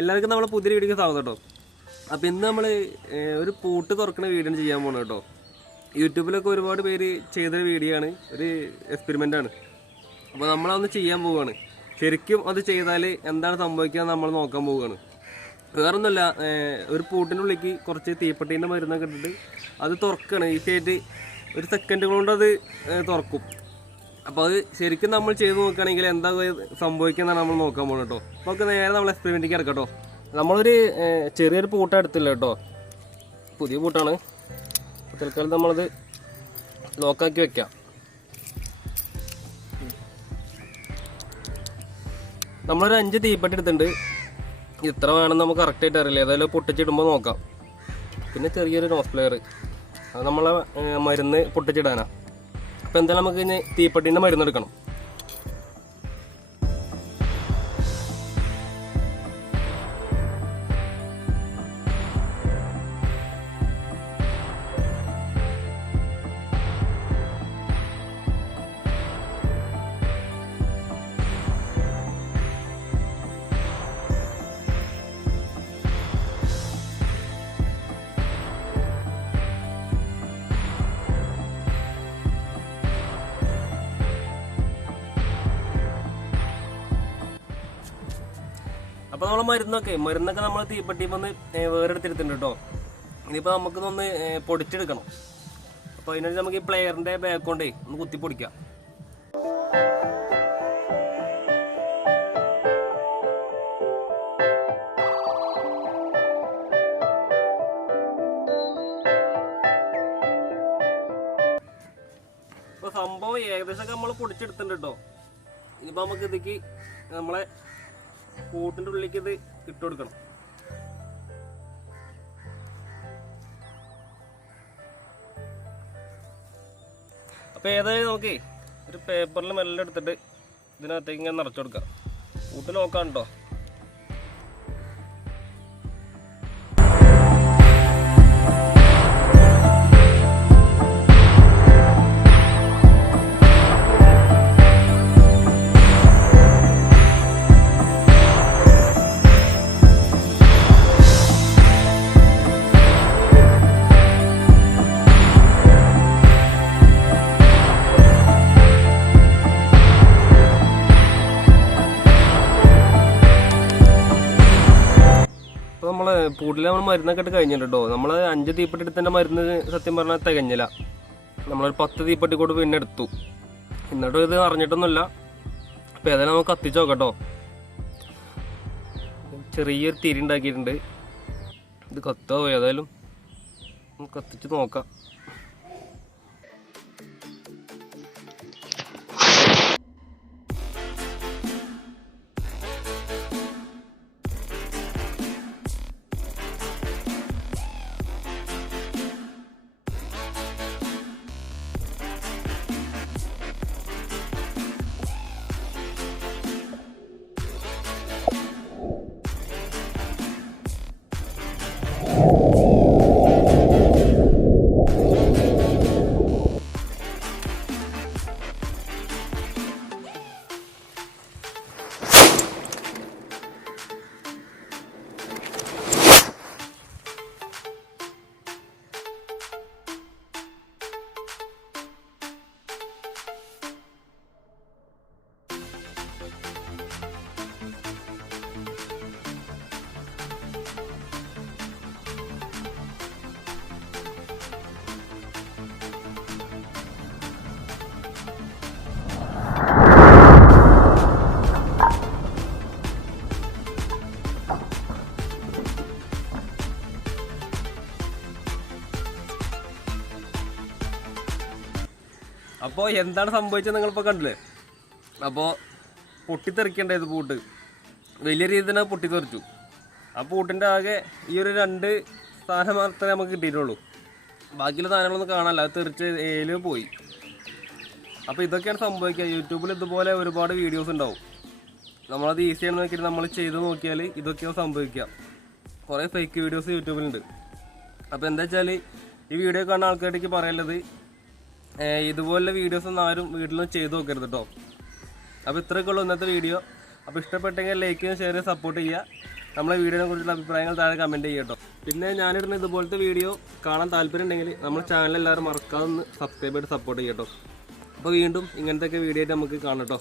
എല്ലാവർക്കും നമ്മളെ പുതിയ വീഡിയോക്ക് സ്വാഗതം കേട്ടോ. അപ്പോൾ ഇന്ന് നമ്മൾ ഒരു പൂട്ട് തുറക്കുന്ന വീഡിയോ ചെയ്യാൻ പോകണം കേട്ടോ. യൂട്യൂബിലൊക്കെ ഒരുപാട് പേര് ചെയ്തൊരു വീഡിയോ ആണ്, ഒരു എക്സ്പെരിമെൻ്റ് ആണ്. അപ്പോൾ നമ്മളതൊന്ന് ചെയ്യാൻ പോവുകയാണ്. ശരിക്കും അത് ചെയ്താൽ എന്താണ് സംഭവിക്കുക നമ്മൾ നോക്കാൻ പോവുകയാണ്. വേറൊന്നുമില്ല, ഒരു പൂട്ടിൻ്റെ ഉള്ളിലേക്ക് കുറച്ച് തീപ്പെട്ടീൻ്റെ മരുന്നൊക്കെ ഇട്ടിട്ട് അത് തുറക്കുകയാണ്. ഈസിയായിട്ട് ഒരു സെക്കൻഡ് കൊണ്ട് അത് തുറക്കും. അപ്പോൾ അത് ശരിക്കും നമ്മൾ ചെയ്ത് നോക്കുകയാണെങ്കിൽ എന്താ സംഭവിക്കുന്നതാണ് നമ്മൾ നോക്കാൻ പോകുന്നത് കേട്ടോ. നമുക്ക് നേരെ നമ്മൾ എക്സ്പെരിമെൻറ്റിലേക്ക് ഇറക്കാം കേട്ടോ. നമ്മളൊരു ചെറിയൊരു പൂട്ട എടുത്തില്ല കേട്ടോ, പുതിയ പൂട്ടാണ്. തൽക്കാലം നമ്മളത് ലോക്കാക്കി വെക്കാം. നമ്മളൊരു 5 തീപ്പെട്ടി എടുത്തിട്ടുണ്ട്. ഇത്ര വേണമെന്ന് നമുക്ക് കറക്റ്റായിട്ട് അറിയില്ല, ഏതായാലും പൊട്ടിച്ചിടുമ്പോൾ നോക്കാം. പിന്നെ ചെറിയൊരു നോസ് പ്ലെയർ, അത് നമ്മളെ മരുന്ന് പൊട്ടിച്ചിടാനാണ്. അപ്പോൾ എന്തായാലും നമുക്ക് ഇനി തീപ്പെട്ടീൻ്റെ മരുന്നെടുക്കണം. അപ്പോൾ നമ്മൾ മരുന്നൊക്കെ നമ്മൾ തീപ്പെട്ടിന്ന് വേറെ എടുത്തിട്ടുണ്ട് കേട്ടോ. ഇനിയിപ്പോൾ നമുക്കിതൊന്ന് പൊടിച്ചെടുക്കണം. അപ്പോൾ അതിനൊരു നമുക്ക് ഈ പ്ലെയറിൻ്റെ ബാക്ക് കൊണ്ടേ ഒന്ന് കുത്തി പൊടിക്കാം. ഇപ്പോൾ സംഭവം ഏകദേശമൊക്കെ നമ്മൾ പൊടിച്ചെടുത്തിട്ടുണ്ട് കേട്ടോ. ഇനിയിപ്പോൾ നമുക്ക് ഇതിക്ക് നമ്മളെ കൂട്ടിൻ്റെ ഉള്ളിലേക്ക് ഇത് ഇട്ട് കൊടുക്കണം. അപ്പോൾ ഏതായാലും നമുക്ക് ഒരു പേപ്പറിൽ മെല്ലെ എടുത്തിട്ട് ഇതിനകത്തേക്ക് ഇങ്ങനെ നിറച്ചു കൊടുക്കാം. കൂട്ട് നോക്കാം കേട്ടോ. അപ്പോൾ നമ്മൾ പൂട്ടിൽ നമ്മൾ മരുന്നൊക്കെ ഇട്ട് കഴിഞ്ഞില്ല കേട്ടോ. നമ്മൾ 5 തീപ്പെട്ടി എടുത്തതിൻ്റെ മരുന്ന് സത്യം പറഞ്ഞാൽ തികഞ്ഞില്ല. നമ്മളൊരു 10 തീപ്പെട്ടി കൂടെ പിന്നെ എടുത്തു. എന്നിട്ടും ഇത് അറിഞ്ഞിട്ടൊന്നുമില്ല. അപ്പോൾ ഏതായാലും നമുക്ക് കത്തിച്ച് നോക്കാം കേട്ടോ. ചെറിയൊരു തിരി ഉണ്ടാക്കിയിട്ടുണ്ട്. ഇത് കത്തോ ഏതായാലും കത്തിച്ച് നോക്കാം. അപ്പോൾ എന്താണ് സംഭവിച്ചത് നിങ്ങളിപ്പോൾ കണ്ടില്ലേ. അപ്പോൾ പൊട്ടിത്തെറിക്കേണ്ടത് പൂട്ട് വലിയ രീതിയിൽ തന്നെ പൊട്ടിത്തെറിച്ചു. ആ പൂട്ടിൻ്റെ ആകെ ഈ ഒരു 2 സാധനം മാത്രമേ നമുക്ക് കിട്ടിയിട്ടുള്ളൂ. ബാക്കിയുള്ള സാധനങ്ങളൊന്നും കാണാനില്ല, അത് തെറിച്ച് ഏല് പോയി. അപ്പോൾ ഇതൊക്കെയാണ് സംഭവിക്കുക. യൂട്യൂബിൽ ഇതുപോലെ ഒരുപാട് വീഡിയോസ് ഉണ്ടാവും. നമ്മളത് ഈസിയാണ് നോക്കിയിട്ട് നമ്മൾ ചെയ്ത് നോക്കിയാൽ ഇതൊക്കെയാണ് സംഭവിക്കുക. കുറേ ഫേക്ക് വീഡിയോസ് യൂട്യൂബിലുണ്ട്. അപ്പോൾ എന്താ വെച്ചാൽ ഈ വീഡിയോ കാണുന്ന ആൾക്കാർക്ക് പറയാനുള്ളത്, ഇതുപോലുള്ള വീഡിയോസ് ഒന്നും ആരും വീട്ടിലൊന്നും ചെയ്ത് നോക്കരുത് കേട്ടോ. അപ്പോൾ ഇത്രയൊക്കെ ഉള്ളൂ ഇന്നത്തെ വീഡിയോ. അപ്പോൾ ഇഷ്ടപ്പെട്ടെങ്കിൽ ലൈക്ക് ചെയ്യുക, ഷെയർ ചെയ്യുക, സപ്പോർട്ട് ചെയ്യുക. നമ്മളെ വീഡിയോനെ കുറിച്ചുള്ള അഭിപ്രായങ്ങൾ താഴെ കമൻറ്റ് ചെയ്യട്ടോ. പിന്നെ ഞാനിടുന്ന ഇതുപോലത്തെ വീഡിയോ കാണാൻ താല്പര്യം ഉണ്ടെങ്കിൽ നമ്മുടെ ചാനൽ എല്ലാവരും മറക്കാതെ ഒന്ന് സബ്സ്ക്രൈബ് ചെയ്ത് സപ്പോർട്ട് ചെയ്യട്ടോ. അപ്പോൾ വീണ്ടും ഇങ്ങനത്തെ വീഡിയോ ആയിട്ട് നമുക്ക് കാണാം കേട്ടോ.